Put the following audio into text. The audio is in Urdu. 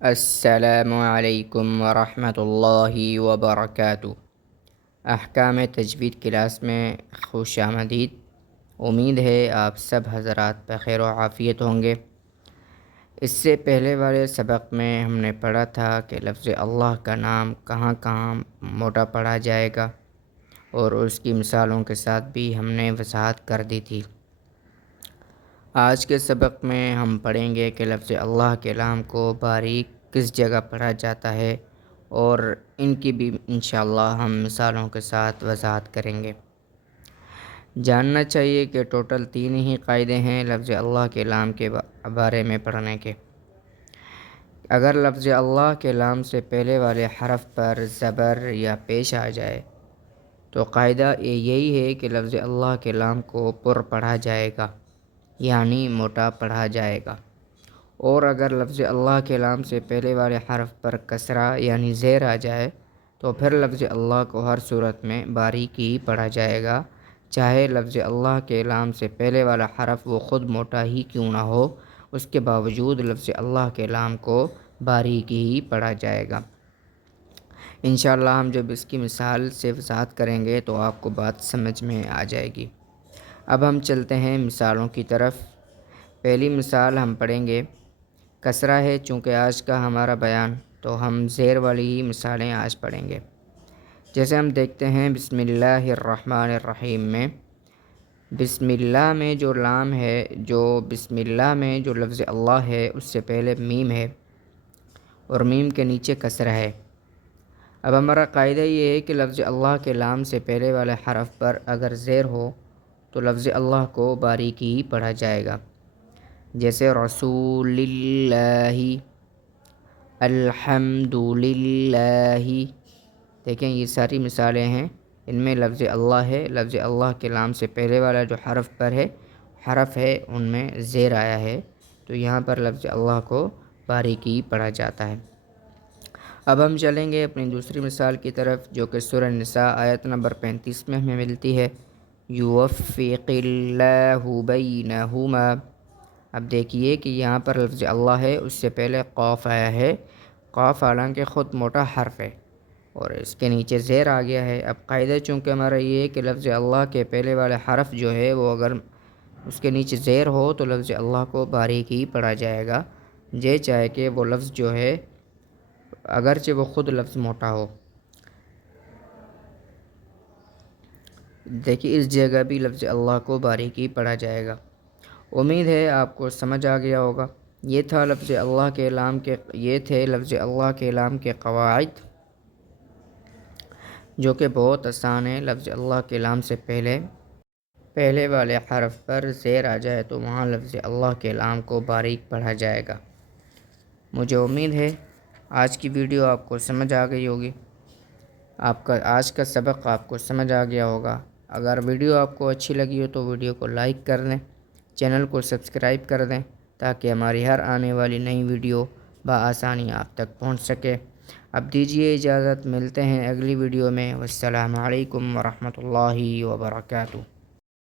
السلام علیکم ورحمۃ اللہ وبرکاتہ۔ احکام تجوید کلاس میں خوش آمدید۔ امید ہے آپ سب حضرات بخیر و عافیت ہوں گے۔ اس سے پہلے والے سبق میں ہم نے پڑھا تھا کہ لفظ اللہ کا نام کہاں کہاں موٹا پڑھا جائے گا، اور اس کی مثالوں کے ساتھ بھی ہم نے وضاحت کر دی تھی۔ آج کے سبق میں ہم پڑھیں گے کہ لفظ اللہ کے نام کو باریک کس جگہ پڑھا جاتا ہے، اور ان کی بھی انشاءاللہ ہم مثالوں کے ساتھ وضاحت کریں گے۔ جاننا چاہیے کہ ٹوٹل 3 ہی قاعدے ہیں لفظ اللہ کے نام کے بارے میں پڑھنے کے۔ اگر لفظ اللہ کے نام سے پہلے والے حرف پر زبر یا پیش آ جائے تو قاعدہ یہی ہے کہ لفظ اللہ کے نام کو پر پڑھا جائے گا، یعنی موٹا پڑھا جائے گا، اور اگر لفظ اللہ کے نام سے پہلے والے حرف پر کسرہ یعنی زیر آ جائے تو پھر لفظ اللہ کو ہر صورت میں باریک ہی پڑھا جائے گا، چاہے لفظ اللہ کے نام سے پہلے والا حرف وہ خود موٹا ہی کیوں نہ ہو، اس کے باوجود لفظ اللہ کے نام کو باریک ہی پڑھا جائے گا۔ انشاءاللہ ہم جب اس کی مثال سے وضاحت کریں گے تو آپ کو بات سمجھ میں آ جائے گی۔ اب ہم چلتے ہیں مثالوں کی طرف۔ پہلی مثال ہم پڑھیں گے، کسرہ ہے چونکہ آج کا ہمارا بیان، تو ہم زیر والی ہی مثالیں آج پڑھیں گے۔ جیسے ہم دیکھتے ہیں بسم اللہ الرحمن الرحیم میں، بسم اللہ میں جو لام ہے، جو بسم اللہ میں جو لفظ اللہ ہے اس سے پہلے میم ہے، اور میم کے نیچے کسرہ ہے۔ اب ہمارا قاعدہ یہ ہے کہ لفظ اللہ کے لام سے پہلے والے حرف پر اگر زیر ہو تو لفظ اللہ کو باریک ہی پڑھا جائے گا، جیسے رسول اللہ، الحمد للہ۔ دیکھیں یہ ساری مثالیں ہیں، ان میں لفظ اللہ ہے، لفظ اللہ کے نام سے پہلے والا جو حرف ہے ان میں زیر آیا ہے، تو یہاں پر لفظ اللہ کو باریک ہی پڑھا جاتا ہے۔ اب ہم چلیں گے اپنی دوسری مثال کی طرف، جو کہ سورہ نساء آیت نمبر 35 میں ہمیں ملتی ہے، یوفق اللہ بینہما۔ اب دیکھیے کہ یہاں پر لفظ اللہ ہے، اس سے پہلے قاف آیا ہے، قاف حالانکہ خود موٹا حرف ہے اور اس کے نیچے زیر آ گیا ہے۔ اب قاعدہ چونکہ ہمارا یہ ہے کہ لفظ اللہ کے پہلے والے حرف جو ہے وہ اگر اس کے نیچے زیر ہو تو لفظ اللہ کو باریک ہی پڑھا جائے گا، یہ چاہے کہ وہ لفظ جو ہے اگرچہ وہ خود لفظ موٹا ہو۔ دیکھیے اس جگہ بھی لفظ اللہ کو باریک ہی پڑھا جائے گا۔ امید ہے آپ کو سمجھ آ گیا ہوگا۔ یہ تھے لفظ اللہ کے نام کے قواعد، جو کہ بہت آسان ہے۔ لفظ اللہ کے نام سے پہلے والے حرف پر زیر آ جائے تو وہاں لفظ اللہ کے نام کو باریک پڑھا جائے گا۔ مجھے امید ہے آج کی ویڈیو آپ کو سمجھ آ گئی ہوگی، آج کا سبق آپ کو سمجھ آ گیا ہوگا۔ اگر ویڈیو آپ کو اچھی لگی ہو تو ویڈیو کو لائک کر دیں، چینل کو سبسکرائب کر دیں تاکہ ہماری ہر آنے والی نئی ویڈیو بآسانی آپ تک پہنچ سکے۔ اب دیجیے اجازت، ملتے ہیں اگلی ویڈیو میں۔ والسلام علیکم ورحمۃ اللہ وبرکاتہ۔